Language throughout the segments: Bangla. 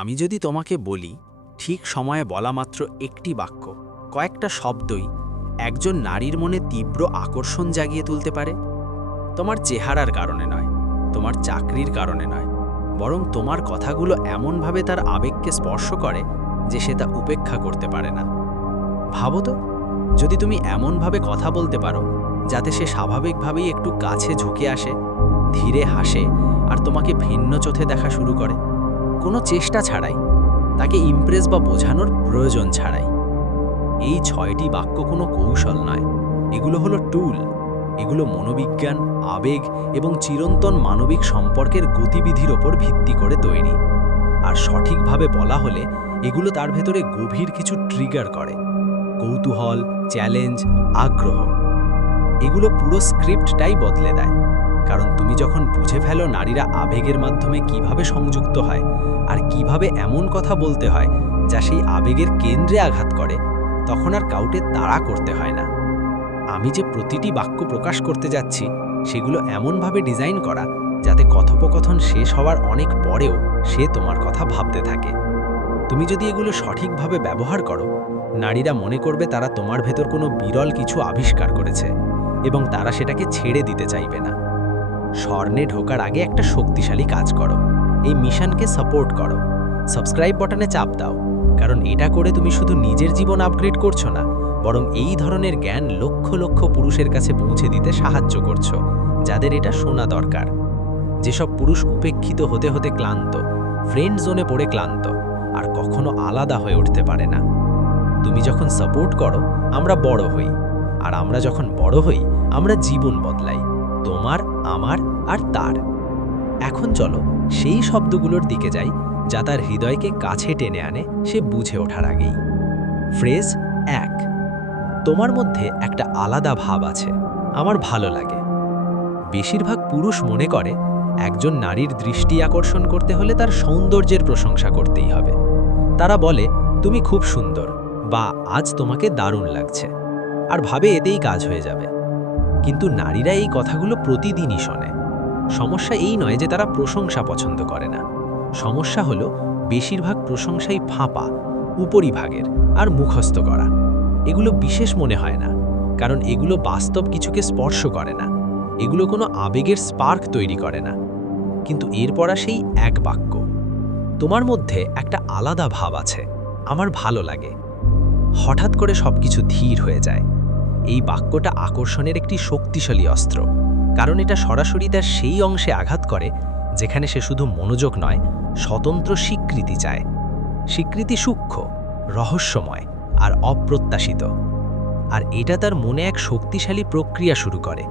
আমি যদি তোমাকে বলি, ঠিক সময়ে বলা মাত্র একটি বাক্য, কয়েকটা শব্দই একজন নারীর মনে তীব্র আকর্ষণ জাগিয়ে তুলতে পারে। তোমার চেহারার কারণে নয়, তোমার চাকরির কারণে নয়, বরং তোমার কথাগুলো এমনভাবে তার আবেগকে স্পর্শ করে যে সে তা উপেক্ষা করতে পারে না। ভাবো তো, যদি তুমি এমনভাবে কথা বলতে পারো, যাতে সে স্বাভাবিকভাবেই একটু কাছে ঝুঁকে আসে, ধীরে হাসে আর তোমাকে ভিন্ন চোখে দেখা শুরু করে। কোনো চেষ্টা ছাড়াই, তাকে ইমপ্রেস বা বোঝানোর প্রয়োজন ছাড়াই। এই ছয়টি বাক্য কোনো কৌশল নয়। এগুলো হলো টুল এগুলো মনোবিজ্ঞান, আবেগ এবং চিরন্তন মানবিক সম্পর্কের গতিবিধির ওপর ভিত্তি করে তৈরি। আর সঠিকভাবে বলা হলে এগুলো তার ভেতরে গভীর কিছু ট্রিগার করে। কৌতূহল চ্যালেঞ্জ আগ্রহ। এগুলো পুরো স্ক্রিপ্টটাই বদলে দেয়। কারণ তুমি যখন বুঝে ফেলো নারীরা আবেগের মাধ্যমে কীভাবে সংযুক্ত হয় আর কীভাবে এমন কথা বলতে হয় যা সেই আবেগের কেন্দ্রে আঘাত করে, তখন আর কাউটে তাড়া করতে হয় না। আমি যে প্রতিটি বাক্য প্রকাশ করতে যাচ্ছি, সেগুলো এমনভাবে ডিজাইন করা যাতে কথোপকথন শেষ হওয়ার অনেক পরেও সে তোমার কথা ভাবতে থাকে। তুমি যদি এগুলো সঠিকভাবে ব্যবহার করো, নারীরা মনে করবে তারা তোমার ভেতর কোনো বিরল কিছু আবিষ্কার করেছে এবং তারা সেটাকে ছেড়ে দিতে চাইবে না। স্বর্ণে ঢোকার আগে একটা শক্তিশালী কাজ করো। এই মিশনকে সাপোর্ট করো। সাবস্ক্রাইব বাটনে চাপ দাও। কারণ এটা করে তুমি শুধু নিজের জীবন আপগ্রেড করছ না, বরং এই ধরনের জ্ঞান লক্ষ লক্ষ পুরুষের কাছে পৌঁছে দিতে সাহায্য করছ, যাদের এটা শোনা দরকার। যেসব পুরুষ উপেক্ষিত হতে হতে ক্লান্ত ফ্রেন্ড জোনে পড়ে ক্লান্ত, আর কখনো আলাদা হয়ে উঠতে পারে না। তুমি যখন সাপোর্ট করো, আমরা বড় হই। আর আমরা যখন বড় হই, আমরা জীবন বদলাই। তোমার আমার আর তার। এখন চলো, সেই শব্দগুলোর দিকে যাই, যা তার হৃদয়কে কাছে টেনে আনে, সে বুঝে ওঠার আগেই। ফ্রেজ এক, তোমার মধ্যে একটা আলাদা ভাব আছে, আমার ভালো লাগে। বেশিরভাগ পুরুষ মনে করে, একজন নারীর দৃষ্টি আকর্ষণ করতে হলে তার সৌন্দর্যের প্রশংসা করতেই হবে। তারা বলে, তুমি খুব সুন্দর, বা আজ তোমাকে দারুণ লাগছে। আর ভাবে এতেই কাজ হয়ে যাবে। কিন্তু নারীরা এই কথাগুলো প্রতিদিনই শোনে। সমস্যা এই নয় যে তারা প্রশংসা পছন্দ করে না। সমস্যা হলো বেশিরভাগ প্রশংসাই ফাঁপা, উপরিভাগের আর মুখস্থ করা। এগুলো বিশেষ মনে হয় না, কারণ এগুলো বাস্তব কিছুকে স্পর্শ করে না। এগুলো কোনো আবেগের স্পার্ক তৈরি করে না। কিন্তু এরপর সেই এক বাক্য। তোমার মধ্যে একটা আলাদা ভাব আছে, আমার ভালো লাগে। হঠাৎ করে সবকিছু ধীর হয়ে যায়। এই বাক্যটা আকর্ষণের একটি শক্তিশালী অস্ত্র, কারণ এটা সরাসরি তার সেই অংশে আঘাত করে, যেখানে সে শুধু মনোযোগ নয়, স্বতন্ত্র স্বীকৃতি চায়। স্বীকৃতি সূক্ষ্ম, রহস্যময় আর অপ্রত্যাশিত। আর এটা তার মনে এক শক্তিশালী প্রক্রিয়া শুরু করে।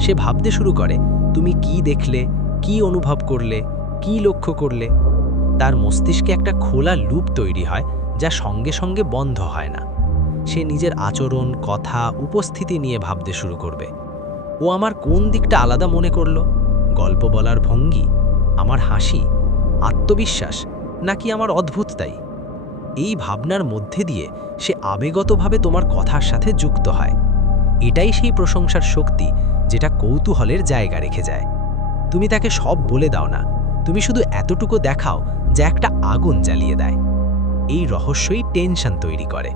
সে ভাবতে শুরু করে, তুমি কি দেখলে, কি অনুভব করলে, কি লক্ষ্য করলে? তার মস্তিষ্কে একটা খোলা লুপ তৈরি হয়, যা সঙ্গে সঙ্গে বন্ধ হয় না। সে নিজের আচরণ, কথা, উপস্থিতি নিয়ে ভাবতে শুরু করবে। ও আমার কোন দিকটা আলাদা মনে করল? গল্প বলার ভঙ্গি? আমার হাসি? আত্মবিশ্বাস? নাকি আমার অদ্ভুত তাই এই ভাবনার মধ্যে দিয়ে সে আবেগতভাবে তোমার কথার সাথে যুক্ত হয়। এটাই সেই প্রশংসার শক্তি, যেটা কৌতূহলের জায়গা রেখে যায়। তুমি তাকে সব বলে দাও না। তুমি শুধু এতটুকু দেখাও যা একটা আগুন জ্বালিয়ে দেয়। এই রহস্যই টেনশন তৈরি করে।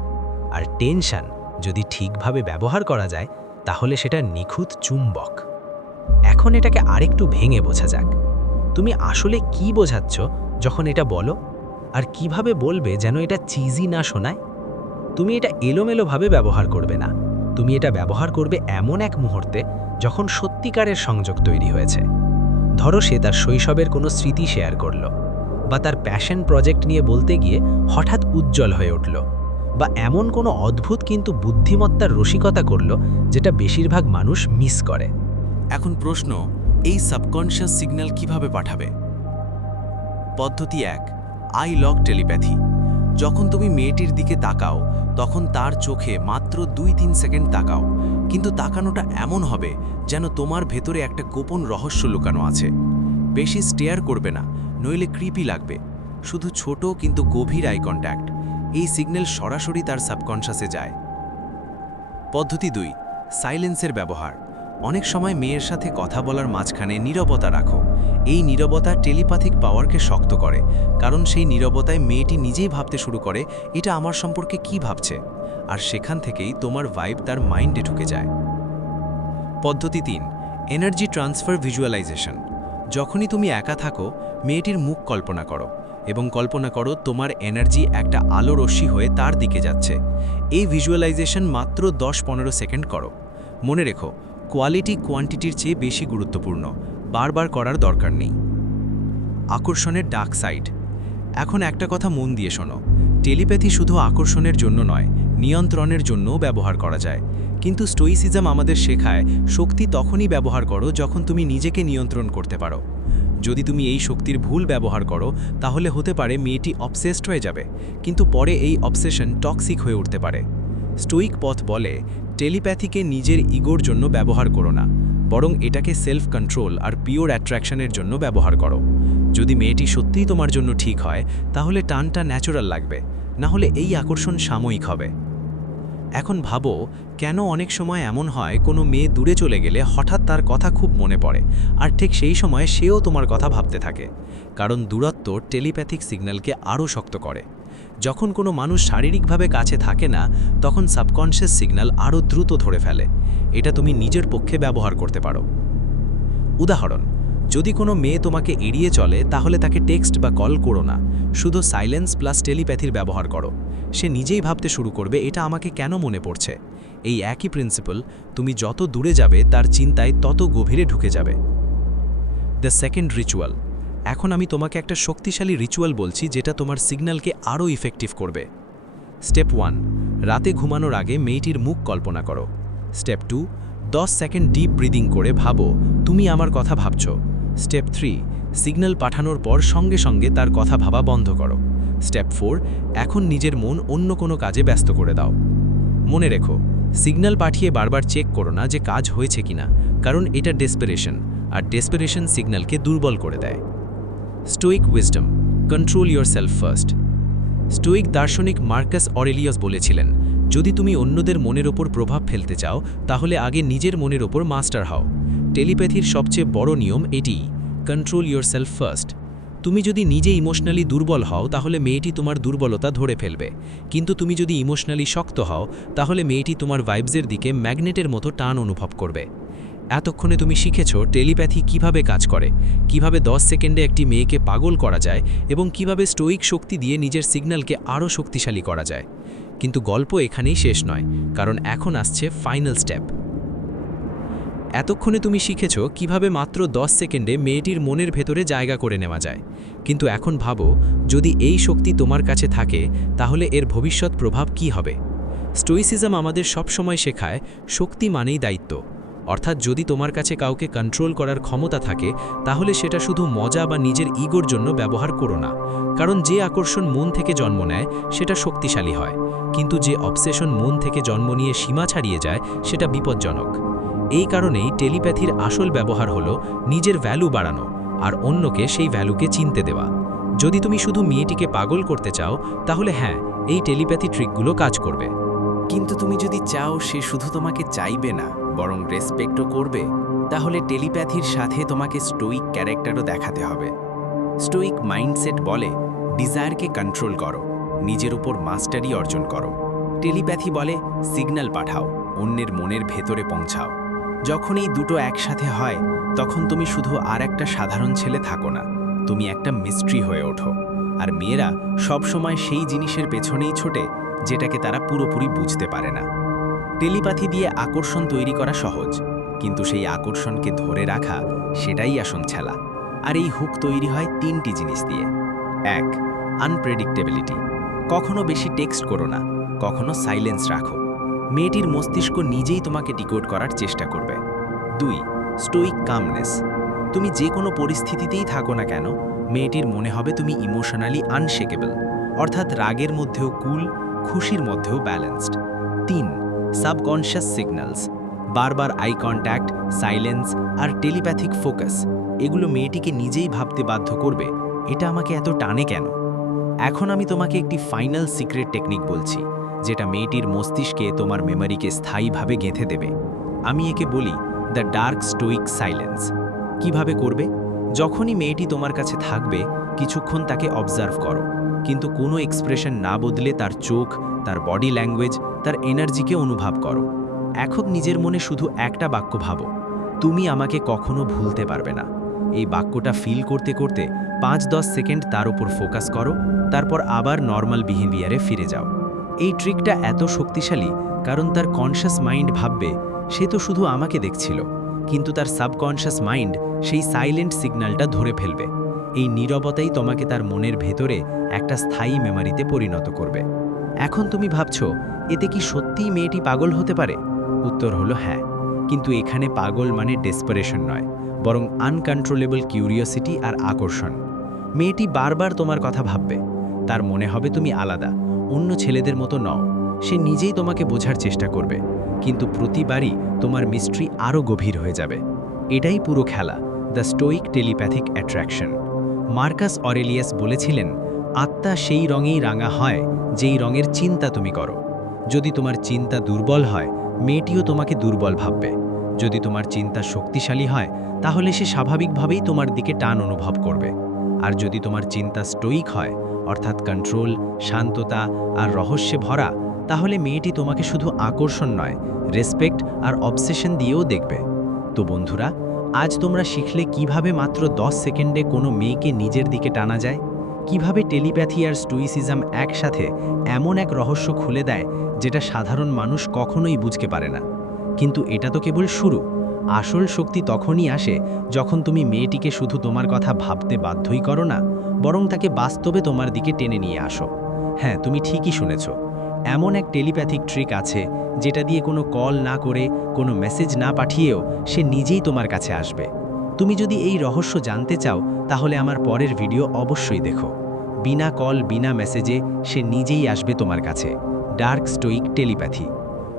আর টেনশন যদি ঠিকভাবে ব্যবহার করা যায়, তাহলে সেটা নিখুঁত চুম্বক। এখন এটাকে আরেকটু ভেঙে বোঝা যাক। তুমি আসলে কি বোঝাচ্ছ যখন এটা বলো? আর কীভাবে বলবে যেন এটা চিজি না শোনায়? তুমি এটা এলোমেলোভাবে ব্যবহার করবে না। তুমি এটা ব্যবহার করবে এমন এক মুহূর্তে যখন সত্যিকারের সংযোগ তৈরি হয়েছে। ধরো সে তার শৈশবের কোনো স্মৃতি শেয়ার করল, বা তার প্যাশন প্রজেক্ট নিয়ে বলতে গিয়ে হঠাৎ উজ্জ্বল হয়ে উঠল। বা এমন কোনো অদ্ভুত কিন্তু বুদ্ধিমত্তার রসিকতা করল যেটা বেশিরভাগ মানুষ মিস করে। এখন প্রশ্ন, এই সাবকনশিয়াস সিগন্যাল কীভাবে পাঠাবে? পদ্ধতি এক, আই লক টেলিপ্যাথি। যখন তুমি মেয়েটির দিকে তাকাও, তখন তার চোখে মাত্র দুই তিন সেকেন্ড তাকাও। কিন্তু তাকানোটা এমন হবে যেন তোমার ভেতরে একটা গোপন রহস্য লুকানো আছে। বেশি স্টেয়ার করবে না, নইলে ক্রিপি লাগবে। শুধু ছোট কিন্তু গভীর আই কন্ট্যাক্ট এই সিগন্যাল সরাসরি তার সাবকনশাসে যায়। পদ্ধতি দুই, সাইলেন্সের ব্যবহার। অনেক সময় মেয়ের সাথে কথা বলার মাঝখানে নীরবতা রাখো। এই নীরবতা টেলিপ্যাথিক পাওয়ারকে শক্ত করে, কারণ সেই নীরবতায় মেয়েটি নিজেই ভাবতে শুরু করে, এটা আমার সম্পর্কে কি ভাবছে? আর সেখান থেকেই তোমার ভাইব তার মাইন্ডে ঢুকে যায়। পদ্ধতি তিন এনার্জি ট্রান্সফার ভিজুয়ালাইজেশন যখনই তুমি একা থাকো, মেয়েটির মুখ কল্পনা করো। এবং কল্পনা করো তোমার এনার্জি একটা আলো রশ্মি হয়ে তার দিকে যাচ্ছে। এই ভিজুয়ালাইজেশন মাত্র দশ পনেরো সেকেন্ড করো। মনে রেখো কোয়ালিটি কোয়ান্টিটির চেয়ে বেশি গুরুত্বপূর্ণ, বারবার করার দরকার নেই। আকর্ষণের ডার্ক সাইড এখন একটা কথা মন দিয়ে শোনো। টেলিপ্যাথি শুধু আকর্ষণের জন্য নয়, নিয়ন্ত্রণের জন্যও ব্যবহার করা যায়। কিন্তু স্টোইসিজম আমাদের শেখায়, শক্তি তখনই ব্যবহার করো যখন তুমি নিজেকে নিয়ন্ত্রণ করতে পারো। যদি তুমি এই শক্তির ভুল ব্যবহার করো, তাহলে হতে পারে মেয়েটি অবসেসড হয়ে যাবে, কিন্তু পরে এই অবসেশন টক্সিক হয়ে উঠতে পারে। স্টোইক পথ বলে টেলিপ্যাথিকে নিজের ইগোর জন্য ব্যবহার করো না, বরং এটাকে সেলফ কন্ট্রোল আর পিওর অ্যাট্রাকশনের জন্য ব্যবহার করো। যদি মেয়েটি সত্যিই তোমার জন্য ঠিক হয়, তাহলে টানটা ন্যাচারাল লাগবে না হলে এই আকর্ষণ সাময়িক হবে। এখন ভাবো, কেন অনেক সময় এমন হয় কোনো মেয়ে দূরে চলে গেলে হঠাৎ তার কথা খুব মনে পড়ে, আর ঠিক সেই সময় সেও তোমার কথা ভাবতে থাকে, কারণ দূরত্ব টেলিপ্যাথিক সিগন্যালকে আরও শক্ত করে। যখন কোনো মানুষ শারীরিকভাবে কাছে থাকে না, তখন সাবকনশিয়াস সিগন্যাল আরও দ্রুত ধরে ফেলে, এটা তুমি নিজের পক্ষে ব্যবহার করতে পারো। উদাহরণ যদি কোনো মেয়ে তোমাকে এড়িয়ে চলে, তাহলে তাকে টেক্সট বা কল করো না। শুধু সাইলেন্স প্লাস টেলিপ্যাথির ব্যবহার করো। সে নিজেই ভাবতে শুরু করবে, এটা আমাকে কেন মনে পড়ছে? এই একই প্রিন্সিপাল তুমি যত দূরে যাবে, তার চিন্তায় তত গভীরে ঢুকে যাবে। দ্য সেকেন্ড রিচুয়াল এখন আমি তোমাকে একটা শক্তিশালী রিচুয়াল বলছি, যেটা তোমার সিগন্যালকে আরও ইফেক্টিভ করবে। স্টেপ ওয়ান রাতে ঘুমানোর আগে মেয়েটির মুখ কল্পনা করো। স্টেপ টু দশ সেকেন্ড ডিপ ব্রিদিং করে ভাবো, তুমি আমার কথা ভাবছ। স্টেপ থ্রি, সিগন্যাল পাঠানোর পর সঙ্গে সঙ্গে তার কথা ভাবা বন্ধ করো। স্টেপ ফোর, এখন নিজের মন অন্য কোনো কাজে ব্যস্ত করে দাও। মনে রেখো, সিগন্যাল পাঠিয়ে বারবার চেক করো না যে কাজ হয়েছে কিনা, কারণ এটা ডেসপারেশন, আর ডেসপারেশন সিগন্যালকে দুর্বল করে দেয়। Stoic wisdom, control yourself first. Stoic দার্শনিক মার্কাস অরেলিয়াস বলেছিলেন যদি তুমি অন্যদের মনের ওপর প্রভাব ফেলতে চাও, তাহলে আগে নিজের মনের ওপর মাস্টার হও। টেলিপ্যাথির সবচেয়ে বড় নিয়ম এটি কন্ট্রোল ইয়োর সেলফ ফার্স্ট তুমি যদি নিজে ইমোশনালি দুর্বল হও, তাহলে মেয়েটি তোমার দুর্বলতা ধরে ফেলবে। কিন্তু তুমি যদি ইমোশনালি শক্ত হও, তাহলে মেয়েটি তোমার ভাইবসের দিকে ম্যাগনেটের মতো টান অনুভব করবে। এতক্ষণে তুমি শিখেছ টেলিপ্যাথি কীভাবে কাজ করে, কীভাবে 10 সেকেন্ডে একটি মেয়েকে পাগল করা যায় এবং কীভাবে স্টোইক শক্তি দিয়ে নিজের সিগন্যালকে আরও শক্তিশালী করা যায়। কিন্তু গল্প এখানেই শেষ নয়, কারণ এখন আসছে ফাইনাল স্টেপ এতক্ষণে তুমি শিখেছ কীভাবে মাত্র 10 সেকেন্ডে মেয়েটির মনের ভেতরে জায়গা করে নেওয়া যায়। কিন্তু এখন ভাবো, যদি এই শক্তি তোমার কাছে থাকে, তাহলে এর ভবিষ্যৎ প্রভাব কি হবে? স্টোইসিজম আমাদের সবসময় শেখায়, শক্তি মানেই দায়িত্ব। অর্থাৎ যদি তোমার কাছে কাউকে কন্ট্রোল করার ক্ষমতা থাকে, তাহলে সেটা শুধু মজা বা নিজের ইগোর জন্য ব্যবহার করো না। কারণ যে আকর্ষণ মন থেকে জন্ম নেয়, সেটা শক্তিশালী হয়। কিন্তু যে অবসেশন মন থেকে জন্ম নিয়ে সীমা ছাড়িয়ে যায়, সেটা বিপজ্জনক। এই কারণেই টেলিপ্যাথির আসল ব্যবহার হলো নিজের ভ্যালু বাড়ানো আর অন্যকে সেই ভ্যালুকে চিনতে দেওয়া। যদি তুমি শুধু মেয়েটিকে পাগল করতে চাও, তাহলে হ্যাঁ এই টেলিপ্যাথি ট্রিকগুলো কাজ করবে। কিন্তু তুমি যদি চাও সে শুধু তোমাকে চাইবে না, বরং রেসপেক্টও করবে, তাহলে টেলিপ্যাথির সাথে তোমাকে স্টোইক ক্যারেক্টারও দেখাতে হবে। স্টোইক মাইন্ডসেট বলে ডিজায়ারকে কন্ট্রোল করো। নিজের উপর মাস্টারি অর্জন করো। টেলিপ্যাথি বলে, সিগন্যাল পাঠাও, অন্যের মনের ভেতরে পৌঁছাও। যখন এই দুটো একসাথে হয়, তখন তুমি শুধু আর একটা সাধারণ ছেলে থাকো না, তুমি একটা মিস্ট্রি হয়ে ওঠো। আর মেয়েরা সবসময় সেই জিনিসের পেছনেই ছোটে, যেটাকে তারা পুরোপুরি বুঝতে পারে না। টেলিপ্যাথি দিয়ে আকর্ষণ তৈরি করা সহজ, কিন্তু সেই আকর্ষণকে ধরে রাখা সেটাই আসন ছেলা। আর এই হুক তৈরি হয় তিনটি জিনিস দিয়ে। এক আনপ্রেডিক্টেবিলিটি কখনো বেশি টেক্সট করো না, কখনো সাইলেন্স রাখো। মেয়েটির মস্তিষ্ক নিজেই তোমাকে ডিকোড করার চেষ্টা করবে। দুই স্টোইক কামনেস তুমি যে কোনো পরিস্থিতিতেই থাকো না কেন, মেয়েটির মনে হবে তুমি ইমোশনালি আনশেকেবল অর্থাৎ রাগের মধ্যেও কুল খুশির মধ্যেও ব্যালেন্সড তিন সাবকনশিয়াস সিগন্যালস বারবার আই কন্ট্যাক্ট সাইলেন্স আর টেলিপ্যাথিক ফোকাস এগুলো মেয়েটিকে নিজেই ভাবতে বাধ্য করবে, এটা আমাকে এত টানে কেন? এখন আমি তোমাকে একটি ফাইনাল সিক্রেট টেকনিক বলছি, যেটা মেয়েটির মস্তিষ্কে তোমার মেমোরিকে স্থায়ীভাবে গেঁথে দেবে। আমি একে বলি দ্য ডার্ক স্টোইক সাইলেন্স কীভাবে করবে? যখনই মেয়েটি তোমার কাছে থাকবে, কিছুক্ষণ তাকে অবজার্ভ করো। কিন্তু কোনো এক্সপ্রেশন না বদলে তার চোখ, তার বডি ল্যাঙ্গুয়েজ তার এনার্জিকে অনুভব করো। এখন নিজের মনে শুধু একটা বাক্য ভাবো, তুমি আমাকে কখনো ভুলতে পারবে না। এই বাক্যটা ফিল করতে করতে পাঁচ দশ সেকেন্ড তার উপর ফোকাস করো, তারপর আবার নর্মাল বিহেভিয়ারে ফিরে যাও। এই ট্রিকটা এত শক্তিশালী, কারণ তার কনশাস মাইন্ড ভাববে, সে তো শুধু আমাকে দেখছিল, কিন্তু তার সাবকনশাস মাইন্ড সেই সাইলেন্ট সিগন্যালটা ধরে ফেলবে। এই নীরবতাই তোমাকে তার মনের ভেতরে একটা স্থায়ী মেমারিতে পরিণত করবে। এখন তুমি ভাবছ, এতে কি সত্যিই মেয়েটি পাগল হতে পারে? উত্তর হলো হ্যাঁ কিন্তু এখানে পাগল মানে ডেসপারেশন নয়। বরং আনকন্ট্রোলেবল কিউরিওসিটি আর আকর্ষণ। মেয়েটি বারবার তোমার কথা ভাববে। তার মনে হবে তুমি আলাদা, অন্য ছেলেদের মতো নও। সে নিজেই তোমাকে বোঝার চেষ্টা করবে, কিন্তু প্রতিবারই তোমার মিস্ট্রি আরও গভীর হয়ে যাবে। এটাই পুরো খেলা the stoic telepathic attraction Marcus Aurelius বলেছিলেন, আত্মা সেই রঙেই রাঙা হয়, যেই রঙের চিন্তা তুমি করো। যদি তোমার চিন্তা দুর্বল হয়, মেয়েটিও তোমাকে দুর্বল ভাববে। যদি তোমার চিন্তা শক্তিশালী হয়, তাহলে সে স্বাভাবিকভাবেই তোমার দিকে টান অনুভব করবে। আর যদি তোমার চিন্তা স্টোইক হয়, অর্থাৎ কন্ট্রোল শান্ততা আর রহস্যে ভরা, তাহলে মেয়েটি তোমাকে শুধু আকর্ষণ নয় রেসপেক্ট আর অবসেশন দিয়েও দেখবে। তো বন্ধুরা, আজ তোমরা শিখলে কীভাবে মাত্র 10 সেকেন্ডে কোনো মেয়েকে নিজের দিকে টানা যায়? কীভাবে টেলিপ্যাথি আর স্টুইসিজম একসাথে এমন এক রহস্য খুলে দেয়, যেটা সাধারণ মানুষ কখনোই বুঝতে পারে না? কিন্তু এটা তো কেবল শুরু। আসল শক্তি তখনই আসে যখন তুমি মেয়েটিকে শুধু তোমার কথা ভাবতে বাধ্যই করো না, বরং তাকে বাস্তবে তোমার দিকে টেনে নিয়ে আসো। হ্যাঁ তুমি ঠিকই শুনেছ। এমন এক টেলিপ্যাথিক ট্রিক আছে যেটা দিয়ে কোনো কল না করে, কোনো মেসেজ না পাঠিয়েও সে নিজেই তোমার কাছে আসবে। তুমি যদি এই রহস্য জানতে চাও, তাহলে আমার পরের ভিডিও অবশ্যই দেখো। বিনা কল, বিনা মেসেজে সে নিজেই আসবে তোমার কাছে। Dark stoic telepathy.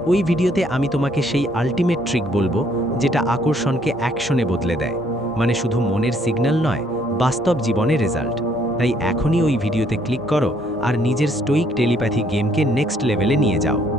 ওই ভিডিওতে আমি তোমাকে সেই আলটিমেট ট্রিক বলব, যেটা আকর্ষণকে অ্যাকশনে বদলে দেয়। মানে শুধু মনের সিগন্যাল নয়, বাস্তব জীবনে রেজাল্ট তাই এখনই ওই ভিডিওতে ক্লিক করো আর নিজের স্টোইক টেলিপ্যাথি গেমকে নেক্সট লেভেলে নিয়ে যাও।